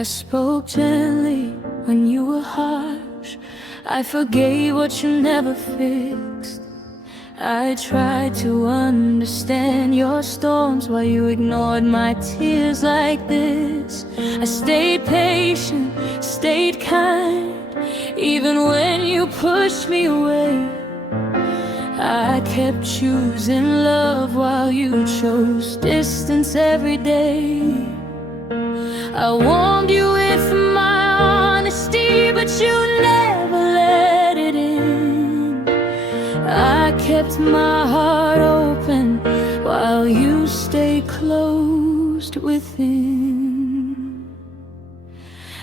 I spoke gently when you were harsh. I forgave what you never fixed. I tried to understand your storms while you ignored my tears like this. I stayed patient, stayed kind, even when you pushed me away. I kept choosing love while you chose distance every day. I warmed you with my honesty, but you never let it in. I kept my heart open while you stayed closed within.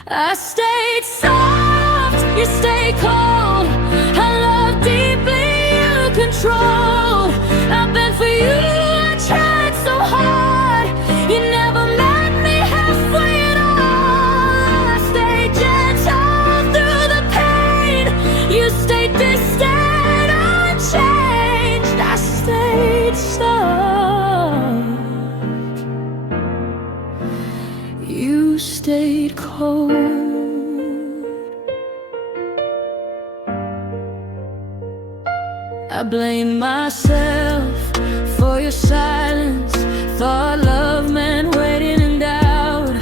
I stayed soft, you stayed cold. I loved deeply, you controlled. I bent for you, I tried so hard. You never met me halfway at all. I stayed gentle through the pain. You stayed distant, unchanged. I stayed soft. You stayed cold. I blame myself for your silence. Thought love meant waiting in doubt.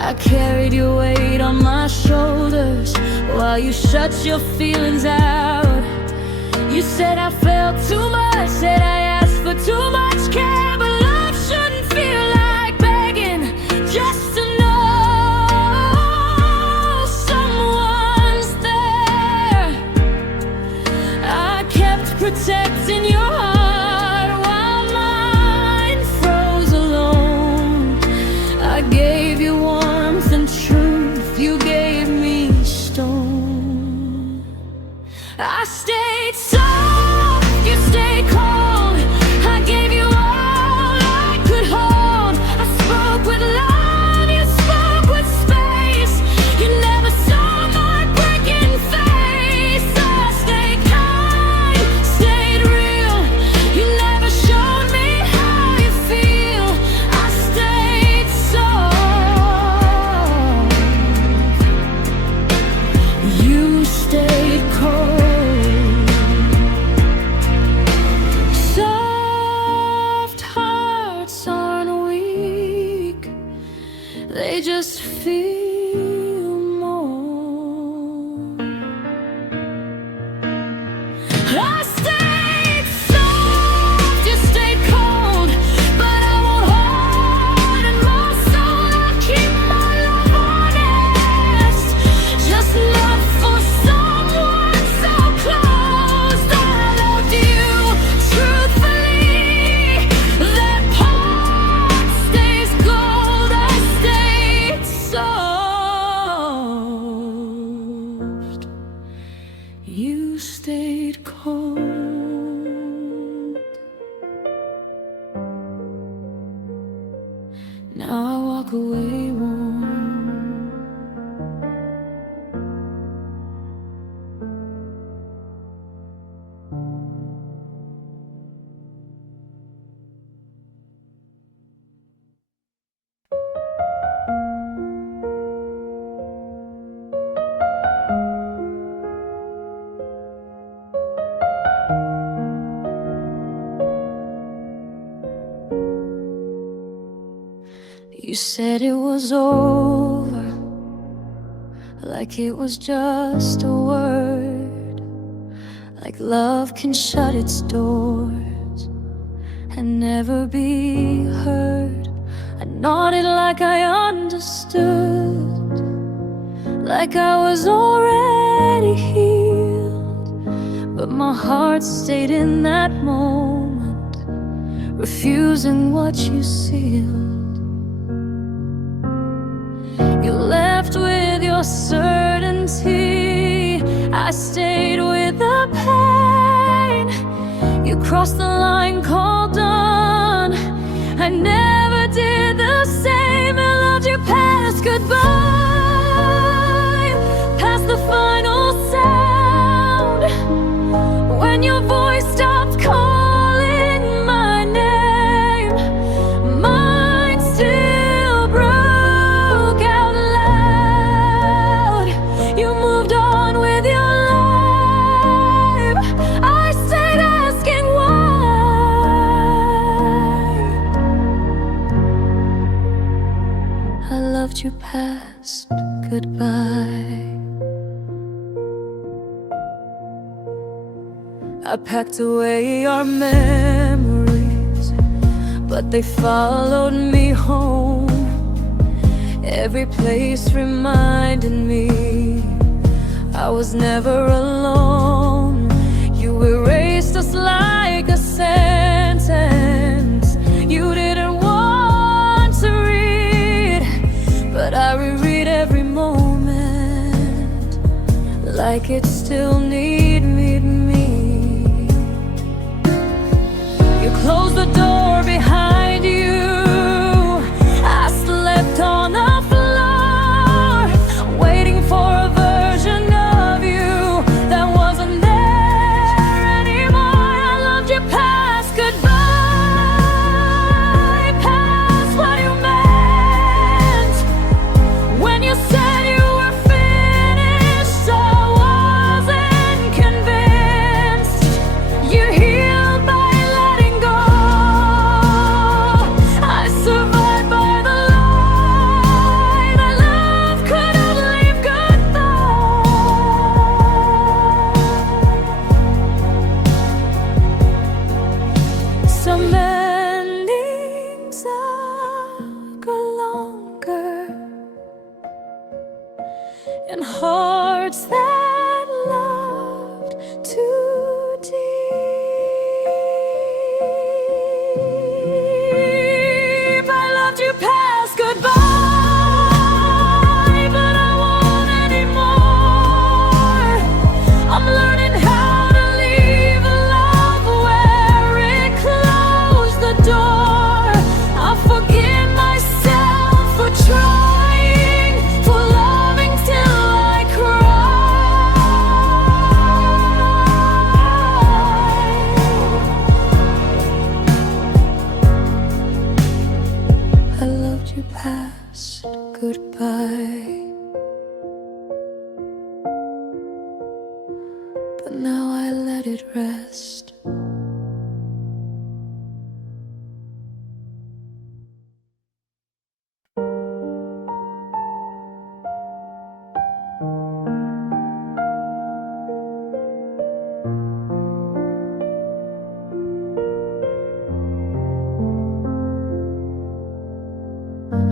I carried your weight on my shoulders while you shut your feelings out. You said I felt too much, said I asked for too much care, but love shouldn't feel like begging just to know someone's there. I kept protecting your heart while mine froze alone. I gave you warmth and truth, you gave me stone. I stayed soft, you stayed cold. I gave you all I could hold. I spoke with love, you spoke with space. You never saw my breaking face. So I stayed kind, stayed real. You never showed me how you feel. I stayed soft. You stayed cold. Soft hearts aren't weak, they just feel more. I stayed soft, you stayed cold, but I won't harden my soul. I'll keep my love honest, just love for someone so close. I loved you truthfully, that part stays gold. I stayed soft, you stayed cold. Now I walk away warm. You said it was over, like it was just a word, like love can shut its doors and never be heard. I nodded like I understood, like I was already healed. But my heart stayed in that moment, refusing what you sealed. You left with your certainty, I stayed with the pain. You crossed the line called done, I never did the same. I loved you past goodbye, past the final sound, when your voice stopped calling my name. Mine still broke out loud. goodbye. I packed away our memories, but they followed me home. Every place reminded me I was never alone. You erased us like a sentence you didn't want to read, but I reread every moment like it still needed me. You closed the door behind you. I slept on the floor, waiting for a version of you that wasn't there anymore. I loved you past goodbye, past what you meant. When you said you were finished, I wasn't convinced. You healed by letting go. I survived by the lie that love couldn't leave goodbye. Some endings go longer in hearts that loved too deep. I loved you past goodbye, but I won't anymore. I'm learning how to leave love where it closed the door. I forgive myself for trying, for loving till I cry. I loved you past goodbye, but now I let it rest.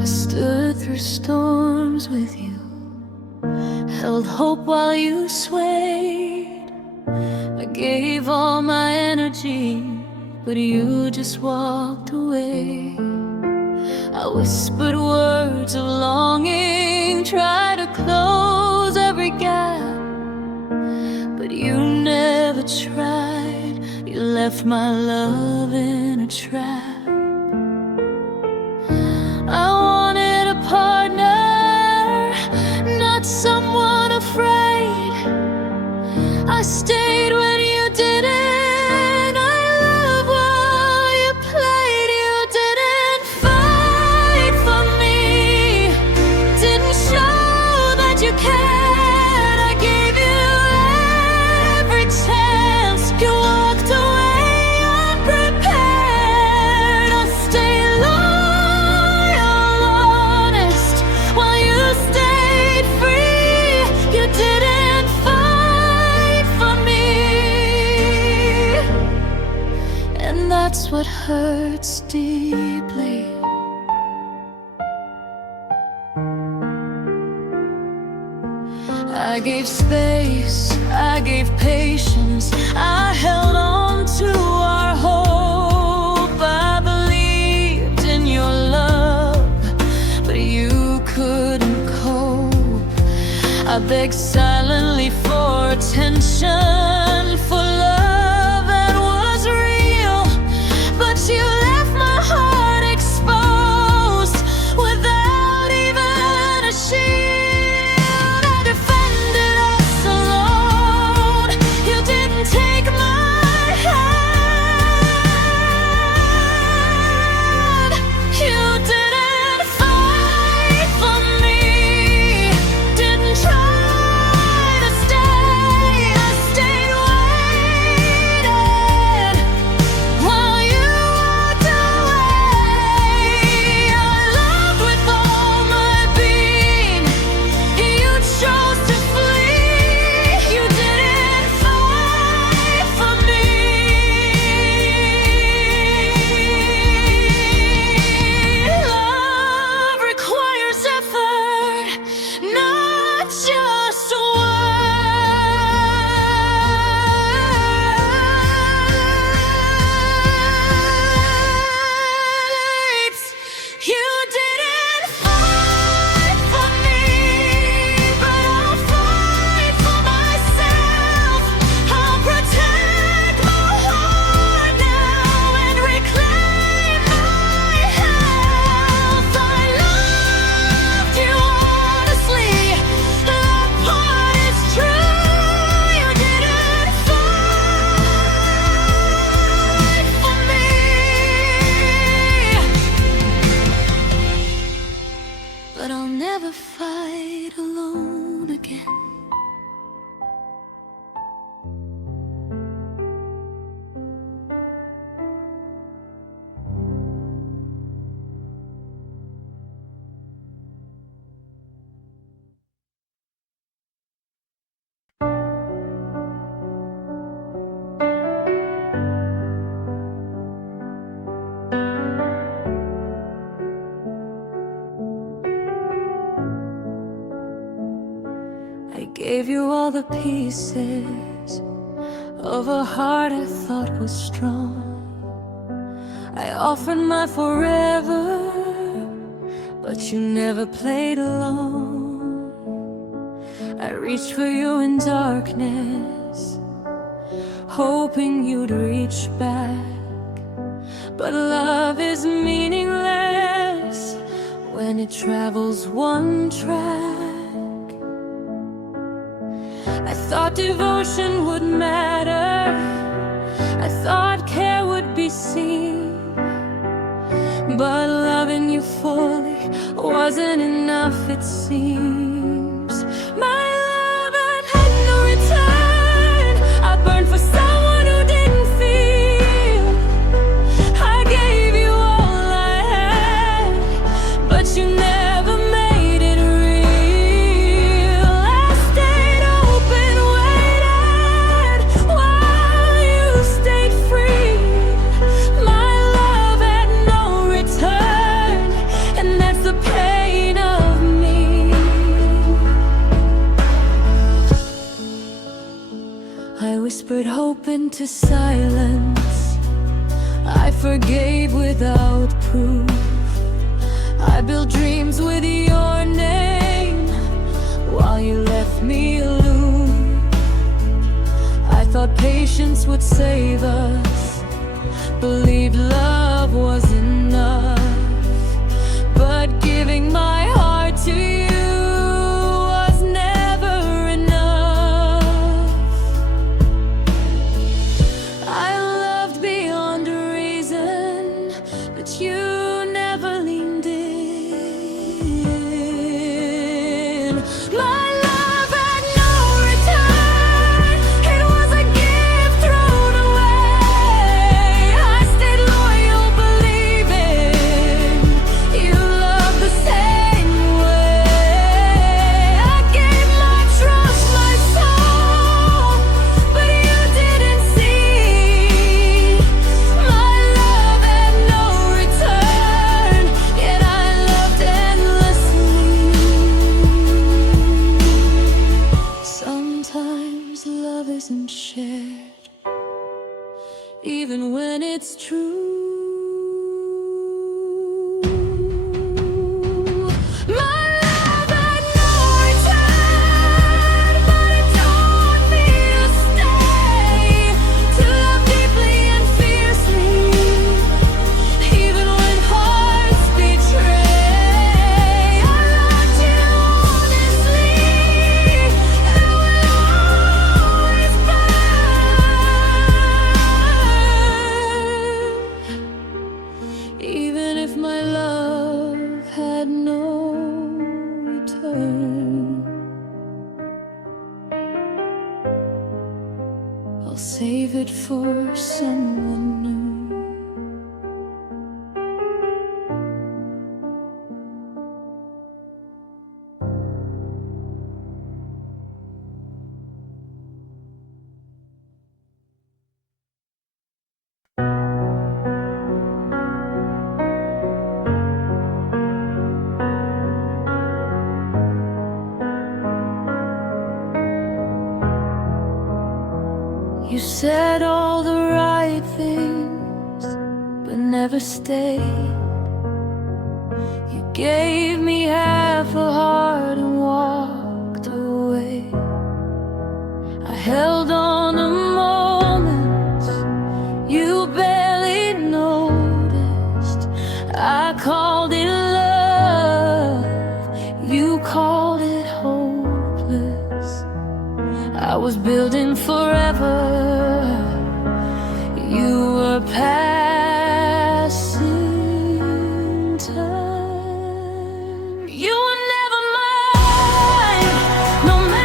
I stood through storms with you, held hope while you swayed. I gave all my energy, but you just walked away. I whispered words of longing, tried to close every gap, but you never tried. You left my love in a trap. I wanted a partner, not someone afraid. I stayed when you didn't. I love while you played. You didn't fight for me, didn't show that you cared. I gave you every chance. You walked away unprepared. I stayed loyal, honest, while you stayed free. You didn't fight for me, and that's what hurts deeply. I gave space, I gave patience, I held on to our hope. I believed in your love, but you couldn't cope. I begged silently for attention, for love that was real, but you left my heart exposed without even a shield. I defended us alone. You didn't take my hand. You didn't fight for me, didn't try to stay. I stayed again. I gave you all the pieces of a heart I thought was strong. I offered my forever, but you never played along. I reached for you in darkness, hoping you'd reach back. But love is meaningless when it travels one track. I thought devotion would matter, I thought care would be seen, but loving you fully wasn't enough, it seems. My love had no return, I burned for someone who didn't feel. I gave you all I had, but you never made it real. I stayed open, waited while you stayed free. My love had no return, and that's the pain of me. I whispered hope into silence, I forgave without proof. I built dreams with your name while you left me alone. I thought patience would save us, believed love was enough, but giving my heart to you was never enough. I loved beyond reason, but you never leaned in. My love had no return, it was a gift thrown away. I stayed loyal, believing you loved the same way. I gave my trust, my soul, but you didn't see. My love had no return, yet I loved endlessly. Sometimes love isn't shared, even when it's true. My love had no return, but it taught me to stay, to love deeply and fiercely, even when hearts betray. I loved you honestly, it will always burn. Even if my love had no return, I'll save it for someone new. You said all the right things, but never stayed. You gave me half a heart and walked away. I held on a moment you barely noticed. I called it love, you called it hopeless. I was building forever, you were passing time. You were never mine, no matter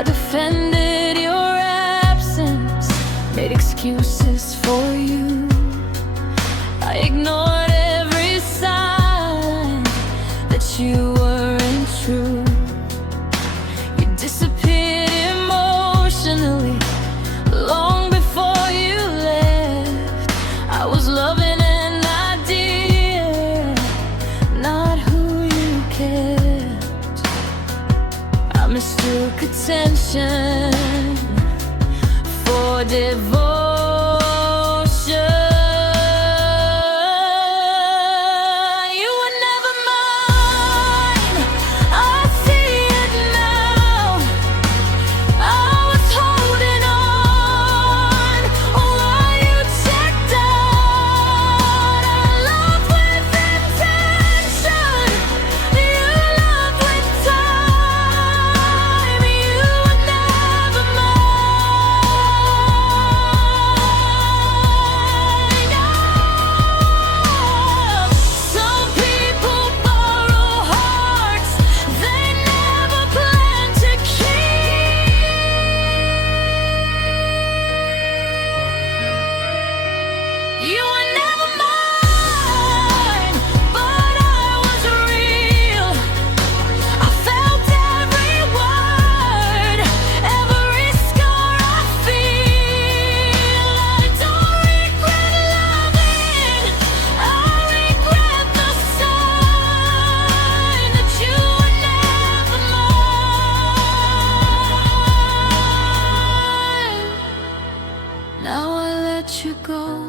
I defended your absence, made excuses for you. I ignored every sign that you weren't true. You disappeared emotionally long before you left. I was loving an idea, not who you kept. I mistook attention for devotion. Now I let you go.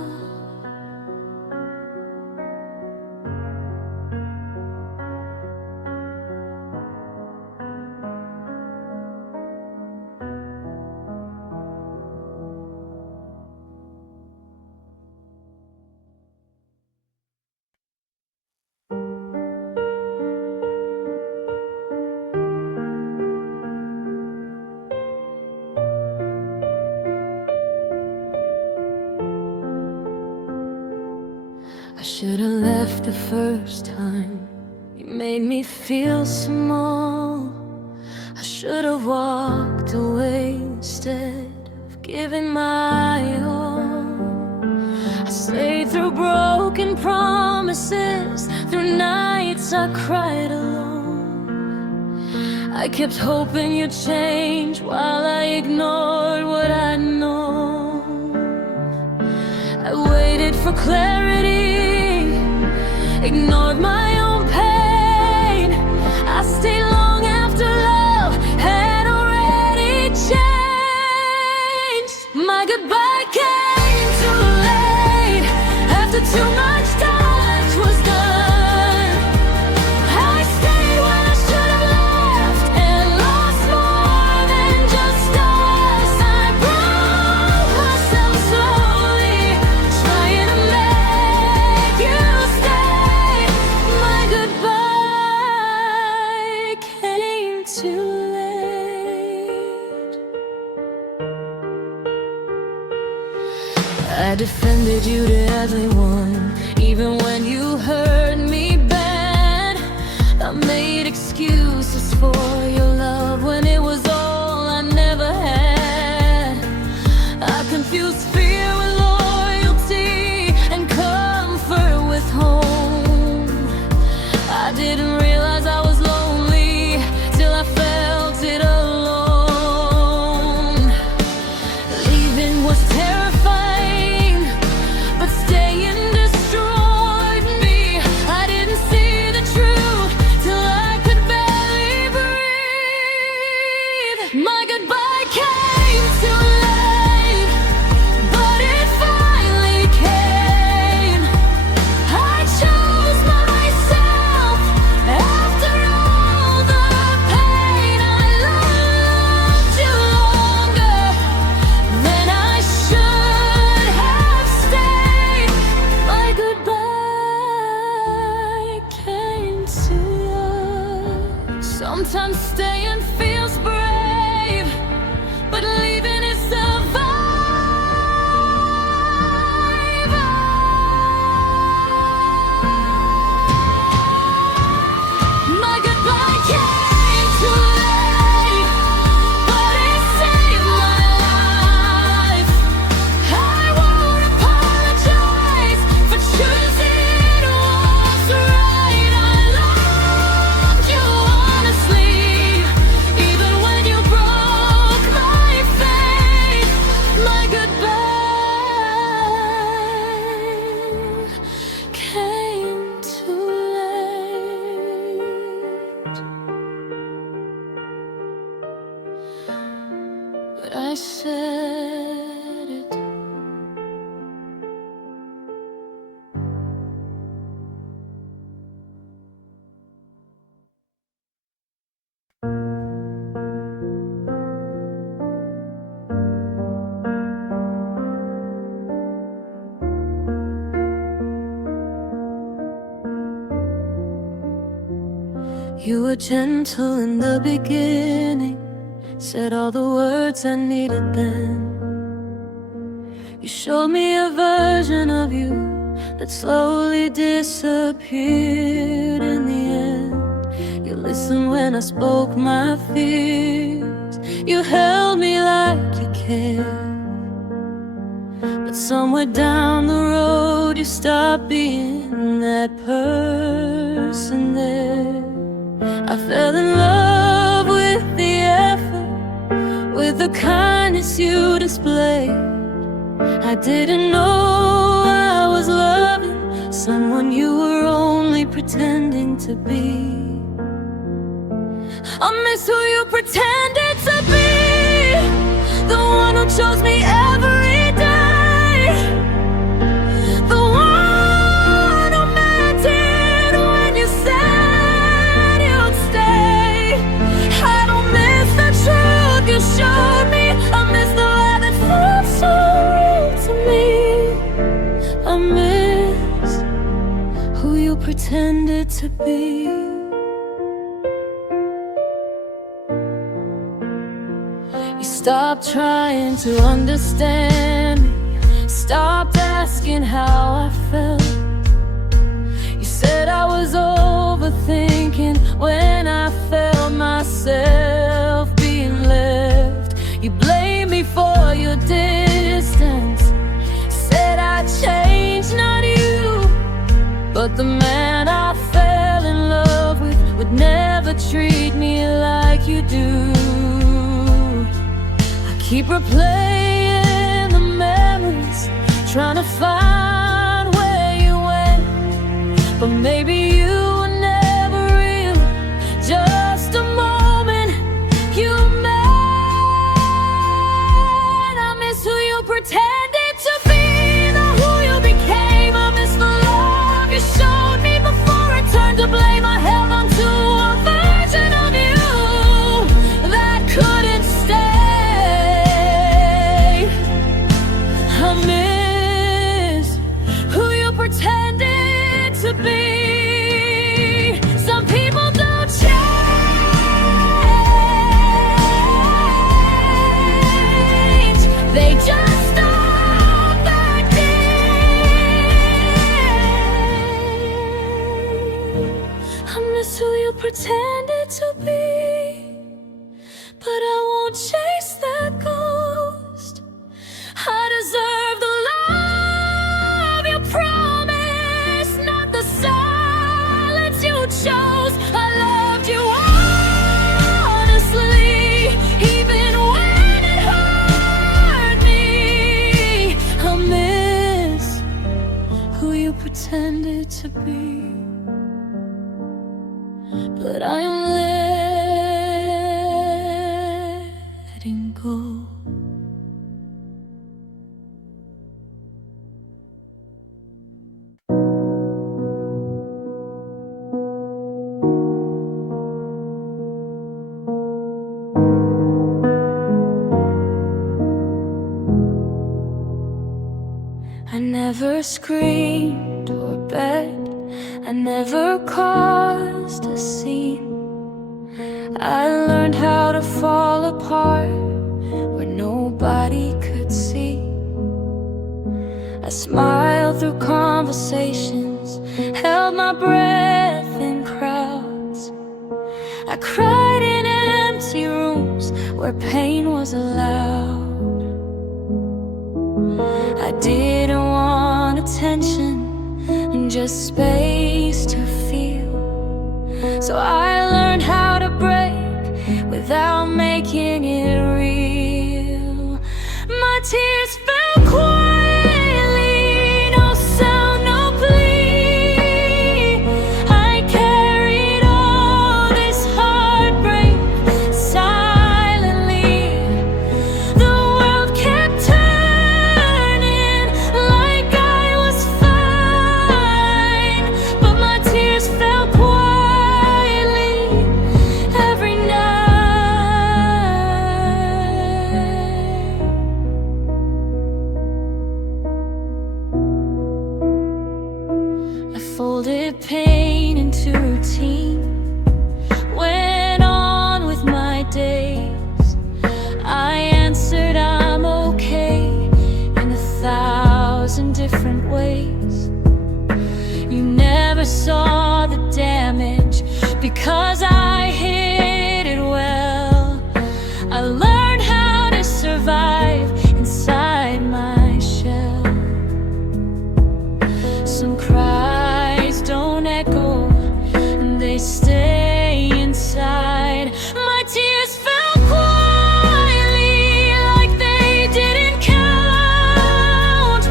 I should've left the first time. You made me feel small. I should've walked away instead of giving my all. I stayed through broken promises, through nights I cried alone. I kept hoping you'd change while I ignored what I'd known. I waited for clarity, ignored my own pain. I stayed long after love had already changed. My goodbye came too late, after too much damage was done. I stayed when I should have left and lost more than just us. I broke myself slowly, trying to make you stay. My goodbye came too late. I defended you to everyone, even when you hurt me bad. I made excuses for your love when it was all I never had. I confused fear with loyalty and comfort with home. I didn't realize I was lonely till I felt it alone. Leaving was terrifying, but staying destroyed me. I didn't see the truth till I could barely breathe. My goodbye came too late, but it finally came. I chose myself after all the pain. I loved you longer than I should have stayed. My goodbye came too late. Sometimes staying feels brave, but but I said it. You were gentle in the beginning, said all the words I needed then. You showed me a version of you that slowly disappeared in the end. You listened when I spoke my fears. You held me like you cared. But somewhere down the road you stopped being that person there. I fell in love with the effort, with the kindness you displayed. I didn't know I was loving someone you were only pretending to be. I miss who you pretended to be, the one who chose me every day, the one who meant it when you said you'd stay. I don't miss the truth you showed me, I miss the lie that felt so real to me. I miss who you pretended to be. You stopped trying to understand me, stopped asking how I felt. You said I was overthinking when I felt myself being left. You blamed me for your distance, said I changed, not you. But the man I fell in love with would never treat me like you do. Keep replaying the memories, trying to find where you went. But maybe you were never real, just a moment you meant. I miss who you pretended to be, not who you became. I miss the love you showed me before I turned to blame. I held on to a version of you that couldn't stay. I miss who you pretended to be. Some people don't change, they just stop acting. I miss who you pretended to be, but I won't chase that ghost. I deserve the love you promised, not the silence you chose. I loved you honestly, even when it hurt me. I miss who you pretended to be, but I am letting go. I never screamed or begged, I never caused a scene. I learned how to fall apart where nobody could see. I smiled through conversations, held my breath in crowds. I cried in empty rooms where pain was allowed. I didn't want attention, just space to feel. So I learned how to break without making it real. My tears fell quietly, no sound, no plea. I carried all this heartbreak silently. The 'cause I hid it well. I learned how to survive inside my shell. Some cries don't echo, they stay inside. My tears fell quietly, like they didn't count.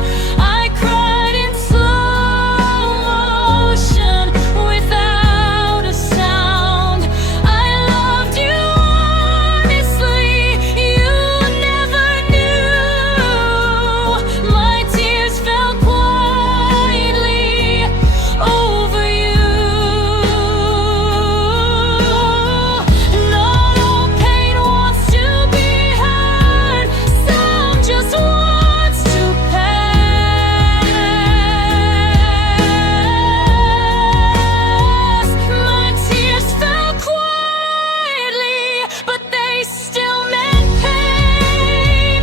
I cried in slow motion without a sound. I loved you honestly, you never knew. My tears fell quietly over you. Not all pain wants to be heard, some just wants to pass. My tears fell quietly, but they still meant pain.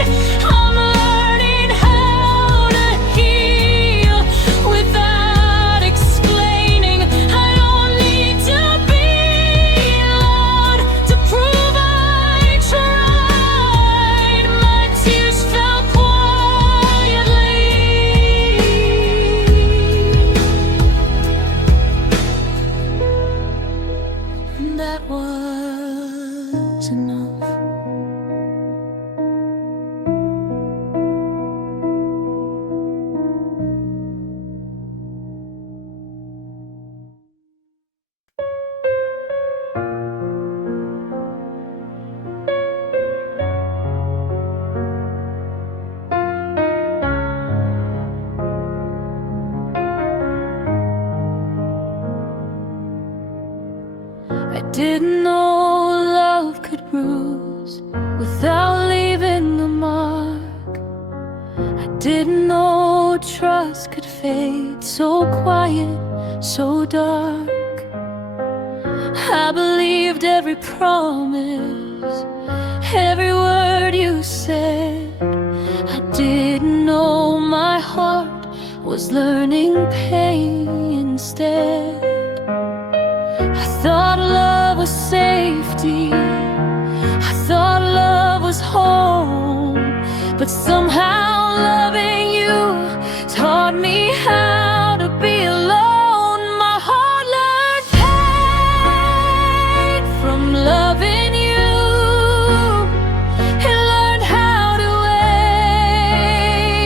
I'm learning how to heal without explaining. I don't need to be loud to prove I tried. My tears fell quietly. And that was enough. I didn't know love could bruise without leaving a mark. I didn't know trust could fade so quiet, so dark. I believed every promise, every word you said. I didn't know my heart was learning pain instead. I thought love was safety, I thought love was home, but somehow loving you taught me how to be alone. My heart learned pain from loving you. It learned how to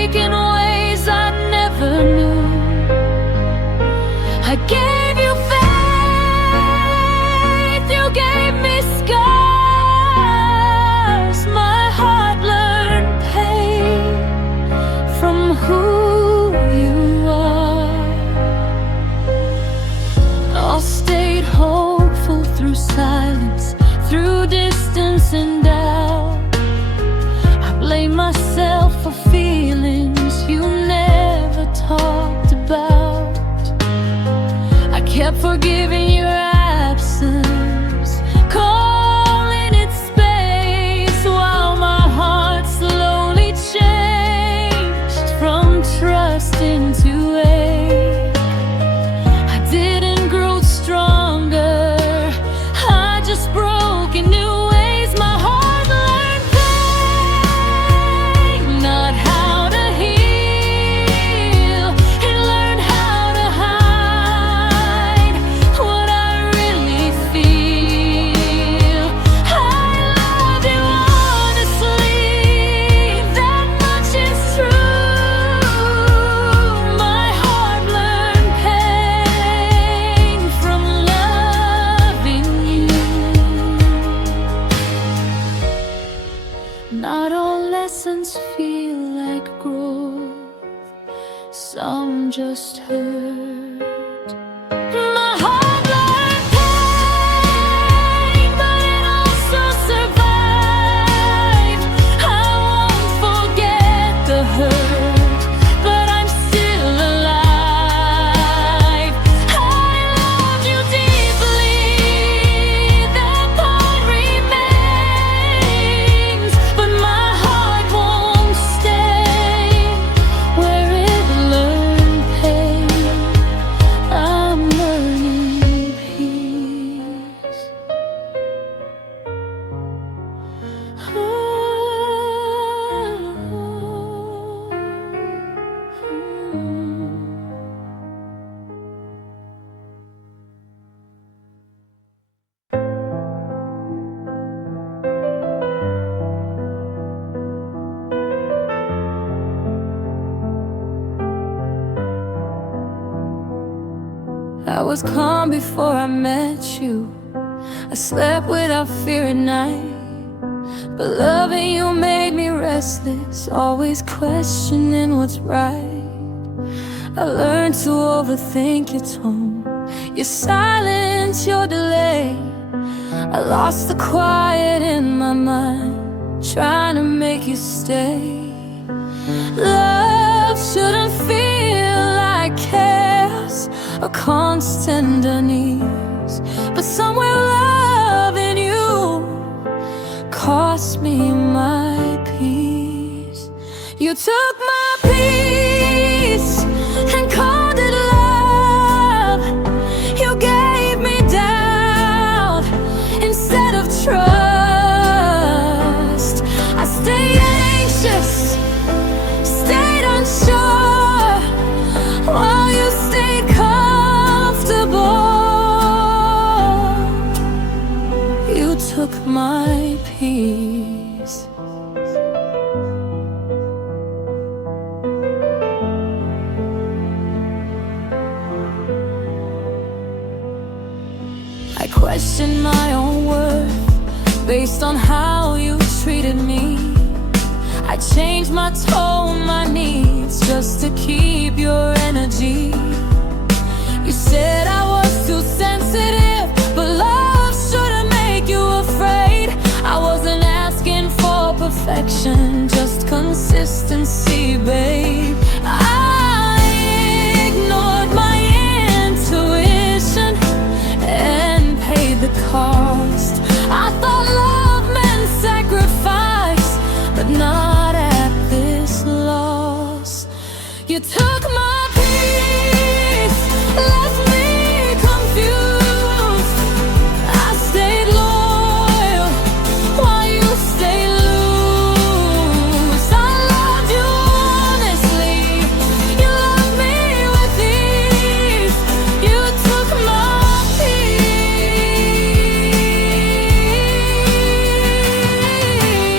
ache in ways I never knew. I gave you faith, you gave me scars. My heart learned pain from who you are. All stayed hopeful through silence, through distance and doubt. I blame myself for feelings you never talked about. I kept forgiving your absence, calling it space, while my heart slowly changed from trust into ache. I didn't grow stronger, I just broke in new ways. My heart learned pain, not how to heal. It learned how to hide what I really feel. I love you honestly, that much is true. My heart learned pain from loving you. Not all lessons feel like growth, some just hurt. My heart learned pain, but it also survived. I won't forget the hurt, but I'm still alive. I loved you deeply, that part remains, but my heart won't stay where it learned pain. I was calm before I met you. I slept without fear at night. But loving you made me restless, always questioning what's right. I learned to overthink your tone, your silence, your delay. I lost the quiet in my mind, trying to make you stay. Love shouldn't feel like chaos or constant unease, but somewhere loving you cost me my peace. You took my peace and called it love. You gave me doubt instead of trust. I stayed anxious, stayed unsure, while you stayed comfortable. You took my peace. I questioned my own worth based on how you treated me. I changed my tone, my needs, just to keep your energy. You said I was too sensitive, but love shouldn't make you afraid. I wasn't asking for perfection, just consistency, babe. I ignored my intuition and paid the cost. I thought love meant sacrifice, but not at this loss. You took my peace, left me confused. I stayed loyal while you stayed loose. I loved you honestly, you loved me with ease. You took my peace.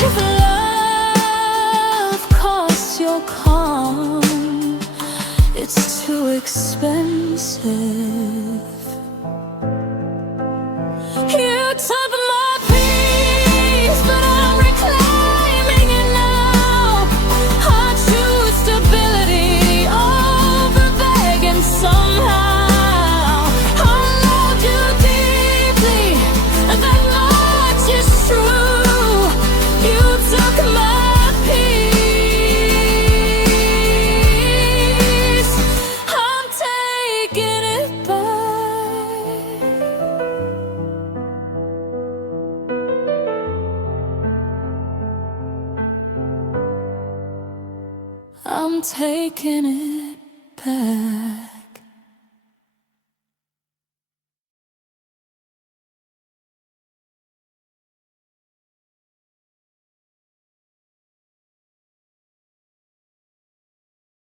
If love costs your calm, it's too expensive. You took my peace, but I'm reclaiming it now. I choose stability over begging somehow. I loved you deeply, that much is true. You took my peace, I'm taking it back. I'm taking it back.